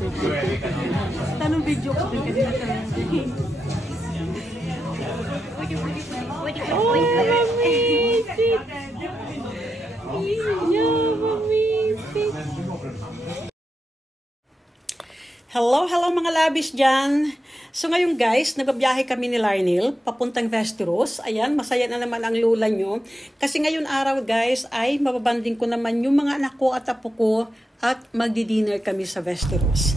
Tanong video ko din kanina sa oh, amazing! Yeah, amazing! Hello mga labis dyan! So ngayon guys, nagbabiyahe kami ni Larnil papuntang Westeros. Ayan, masaya na naman ang lula nyo. Kasi ngayon araw guys ay mababanding ko naman yung mga anak ko at apo ko at magdi-dinner kami sa Westeros.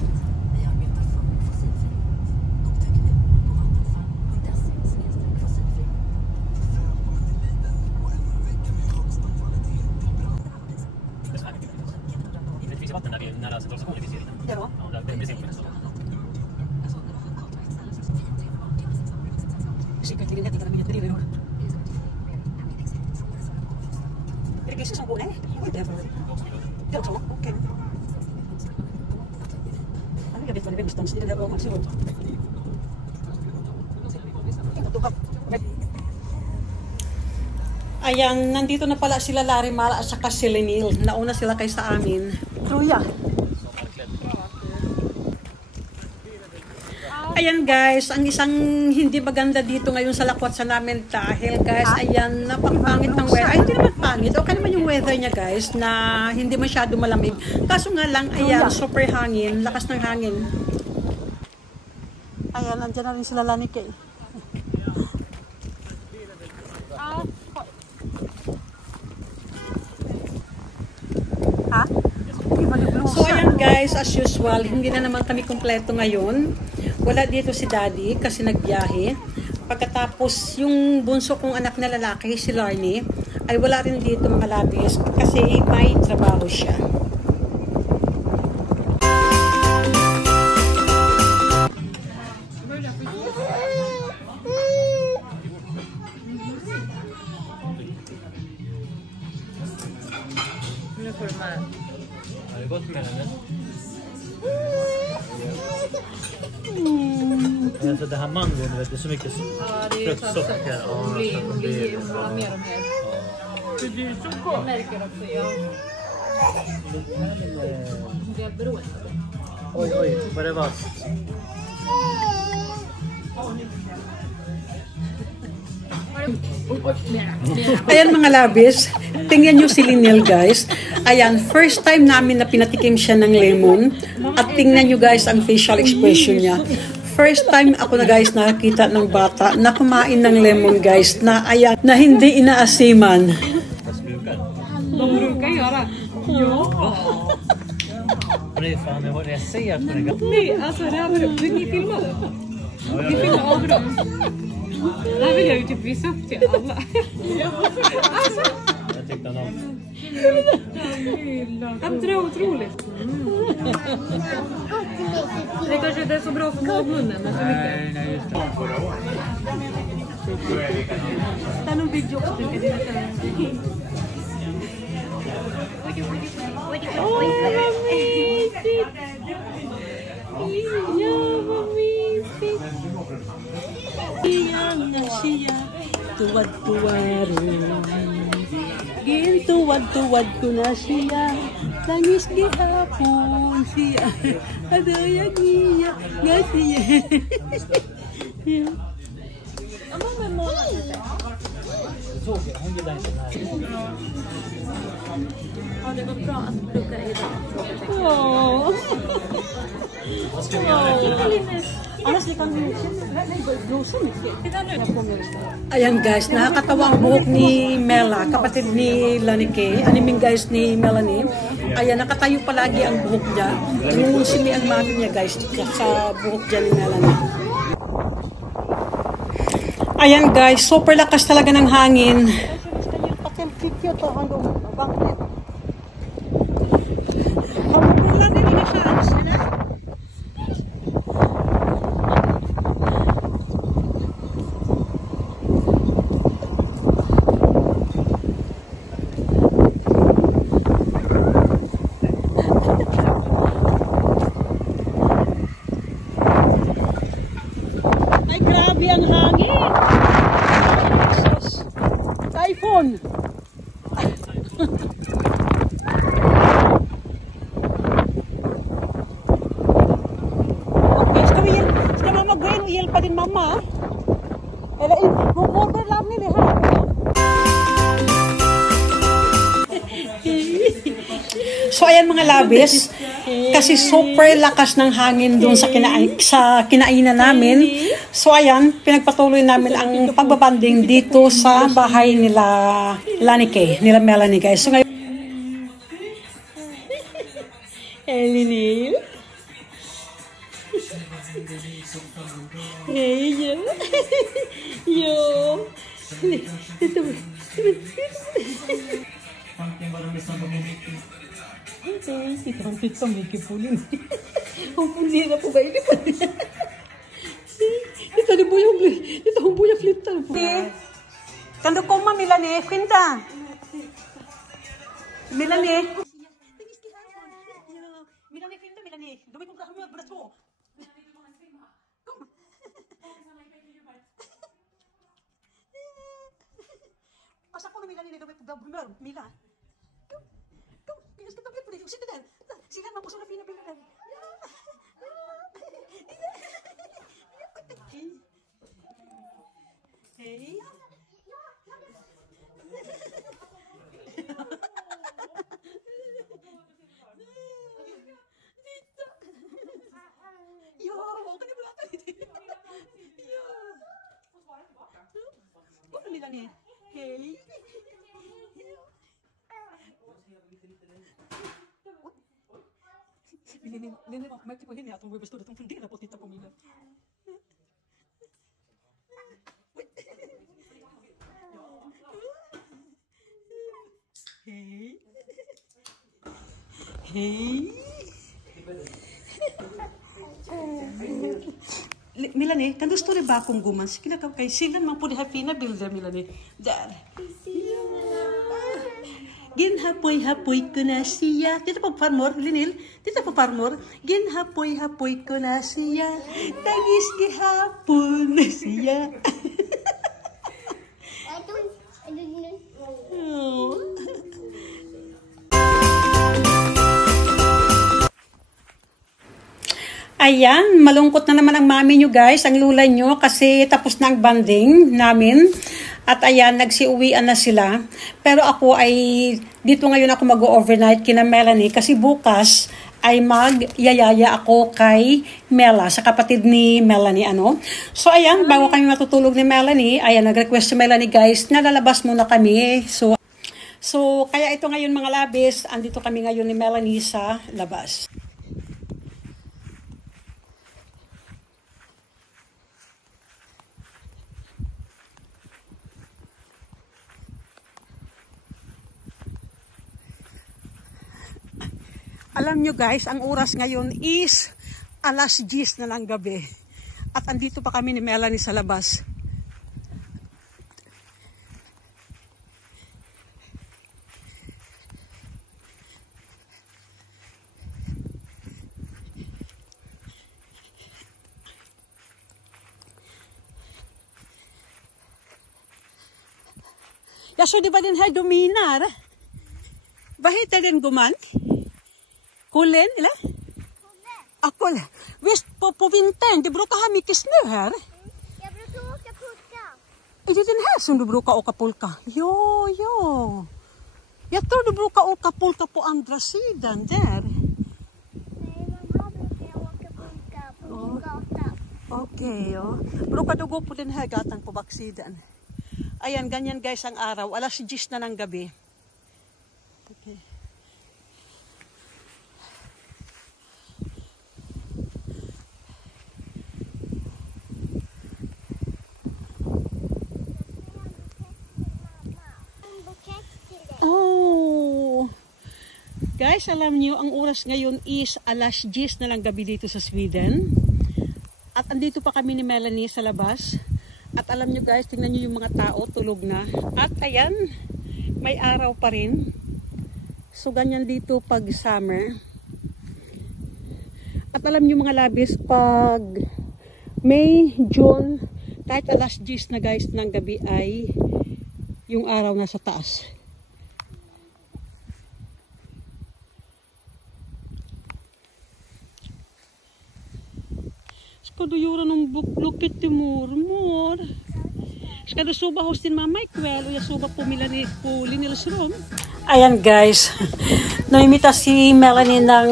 Ayan, nandito na pala sila Larimar at saka si Lenil. Nauna sila kay sa amin. Truya. Ayan guys, ang isang hindi maganda dito ngayon sa lakwat sa namin dahil guys, ayan, napakapangit ng weather. Ay, hindi naman pangit. Okay naman yung weather niya guys, na hindi masyado malamig. Kaso nga lang, ayan, super hangin, lakas ng hangin. Ayan, andyan na rin sila Lanike. Ha? So ayan guys, as usual, hindi na naman kami kumpleto ngayon. Wala dito si Daddy kasi nagbiyahe. Pagkatapos yung bunso kong anak na lalaki, si Larnie, ay wala rin dito mga labis kasi may trabaho siya. Alltså det här mangon, vet du, så mycket fruktsocker. Ja, det blir mer och mer. För du är så gott. Märker också, ja. Det är beroende. Oj, vad det var. Ayan mga labis, tingnan nyo si Lenil guys. Ayan, first time namin na pinatikim siya ng lemon. At tingnan nyo guys ang facial expression niya. First time ako na guys nakakita ng bata na kumain ng lemon guys na ayan, na hindi inaasiman. De brukar göra. Ja. Det är fan vad jag ser på det. Nej, alltså det här var det. Ni filmade. Vi filmade avbrott. Det här vill jag ju typ visa upp till alla. Alltså. Jag tyckte han om. Det är otroligt. Det kanske inte är så bra för magmunnen. Nej, just det. Tanong video ko din kanina sa oh, amazing! Yeah, amazing! Iyan na siya, tuwad-tuwad. Gintuwad-tuwad ko na siya, langis gihapon siya, adayag niya, nga siya. Hon gillar inte den här. Ja, det var bra att plugga idag. Vad ska vi göra? Annars kan ayan guys, nakakatawa ang buhok ni Mela, kapatid ni Lanike, animing guys ni Melanie. Ayan, nakatayo palagi ang buhok niya. Lumusimi ang mami niya guys sa buhok niya ni Melanie. Ayan guys, super lakas talaga ng hangin. Ay, grabe ang hangin! Typhoon! mamma. Eller mormor lamni det här. So ayan mga labis, kasi super lakas ng hangin doon sa kinainan namin. So ayan, pinagpatuloy namin ang pagbabanding dito sa bahay nila Lanike, nila Melanie guys. So ngayon, Elinil. Yo. Si trompet sa may kipulin. Ang puli na po ba ini pa? Ito ni Buyang Flip. Ito ang Buyang Flip tal po. Kando ko ma Melanie, kwenta. Melanie. Melanie kwenta Melanie. Dumi ko ka mo braso. Pasa ko na Melanie dumi ko da Mila. Sitte där. Sila man på såna fina bilder. Hej. Ja, kan du berätta lite? Ja. Vad vill ni? Hej. Lili var märkte på henne att hon var bestådd att hon funderar på att titta på mina. Hej. Hej. Melanie, kan du stå där bakom gumman? Skulle jag kan se man på de här fina bilder Melanie. Där. Ginhapoy-hapoy ko na siya. Dito po farmor, Linil. Dito po farmor. Ginhapoy-hapoy ko na siya. Tagis gihapon na siya. Oh. Ayan, malungkot na naman ang mami nyo guys, ang lula nyo kasi tapos na ang banding namin. At ayan, nagsiuwian na sila. Pero ako ay, dito ngayon ako mag-overnight kina Melanie kasi bukas ay magyayaya ako kay Mela, sa kapatid ni Melanie. So ayan, bago kami matutulog ni Melanie, ayan, nag-request si Melanie guys, nalalabas muna kami. So kaya ito ngayon mga labis, andito kami ngayon ni Melanie sa labas. Alam nyo guys, ang oras ngayon is alas 10 na ng gabi. At andito pa kami ni Melanie sa labas. Jag såg det var den här dominar. Vad heter den gumman? Kullen, eller? Kulle. Visst, på vintern, det brukar ha mycket snö här. Jag brukar åka pulka. Är det den här som du brukar åka pulka? Ja. Jag tror du brukar åka pulka på andra sidan, där. Nej, mamma brukar jag åka pulka på min gata. Okay, ja. Brukar du gå på den här gatan på baksidan? Ayan, ganyan guys ang araw. Alas 10 na ng gabi. Okay. Oh! Guys, alam niyo, ang oras ngayon is alas 10 na lang gabi dito sa Sweden. At andito pa kami ni Melanie sa labas. At alam nyo guys, tingnan nyo yung mga tao, tulog na. At ayan, may araw pa rin. So ganyan dito pag summer. At alam nyo mga labis, pag May, June, kahit alas 10 na guys ng gabi ay yung araw nasa taas. Ska du göra någon blocket till mormor? Ska du sova hos din mamma ikväll och jag sover på Linnels rum? Ayan guys, namimita si Melanie ng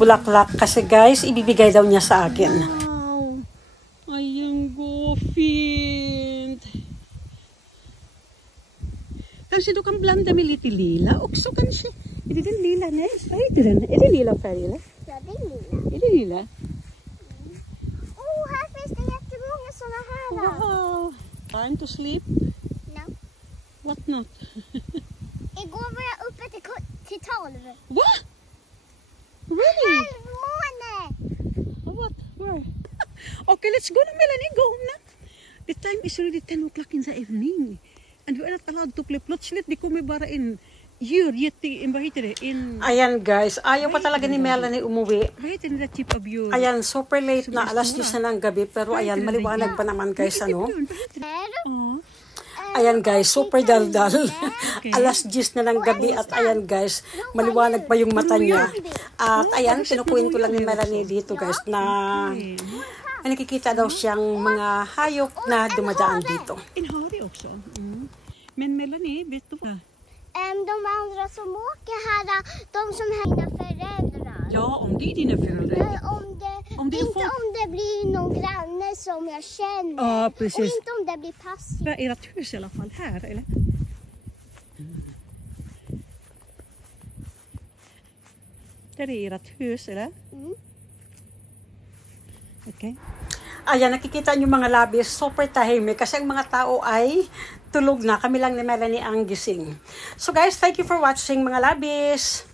bulaklak kasi guys, ibibigay daw niya sa akin. Wow. Ayan go, fint. Kanske du kan blanda med lite lila också kanske? Är det den lila? Nej, vad heter den? Är det lila färg eller? Ja, det är lila. Är det lila? Här finns det jättemånga såna här. Wow. Time to sleep? No. What not? Igår var jag uppe till 12. What? Really? Halvmåne! What? Where? Okay, let's go na Melanie. Go home na. The time is already 10 o'clock in the evening. And we are not allowed to play plötsligt. De kommer bara in. Ayan guys, ayaw pa talaga ni Melanie umuwi. Ayan, super late na, alas 10 na ng gabi, pero ayan, maliwanag pa naman guys, ano? Ayan guys, super daldal. Alas 10 na ng gabi at ayan guys, maliwanag pa yung mata niya. At ayan, pinukuin ko lang ni Melanie dito guys na nakikita daw siyang mga hayop na dumadaan dito. Men Melanie, vet du vad? De andra som åker här, de som är mina föräldrar. Ja, om det är dina föräldrar. Inte om det blir någon granne som jag känner. Ja, precis. Och inte om det blir passivt. Det är ert hus i alla fall här, eller? Det är ert hus, eller? Okay. Ayan, nakikita nyo mga labis, super tahimik kasi ang mga tao ay tulog na. Kami lang ni Melanie ang gising. So guys, thank you for watching mga labis.